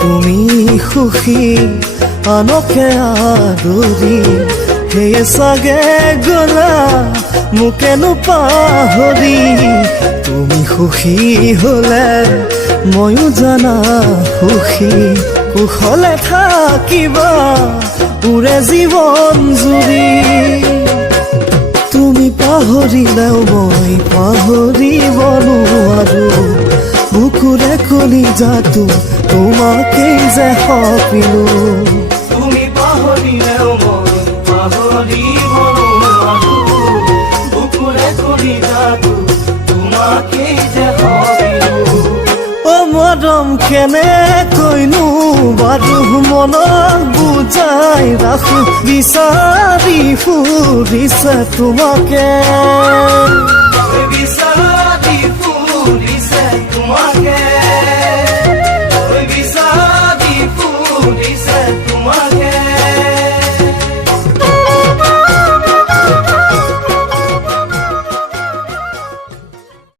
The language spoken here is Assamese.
তুমি সুখী আনকে আদৰি, সেয়ে চাগে গলা মোকেনো পাহৰি। তুমি সুখী হলে ময়ো জানা সুখী, কুশলে থাকিবা উৰে জীৱন জুৰি। তুমি পাহৰিলেও মই পাহৰিব নোৱাৰো, বুকুৰে কলিজাটো তোমাকেই যে সপিলো। তুমি পাহৰিলেও মই পাহৰিব নোৱাৰো, বুকুৰে কলিজাটো তোমাকেই যে সপিলো। অ মৰম কেনেকৈনো বাৰু মনক বুজাই ৰাখো, বিচাৰি ফুৰিছে তোমাকে, বিচাৰি ফুৰিছে তোমাকে, বিচাৰি ফুৰিছে তোমাকে।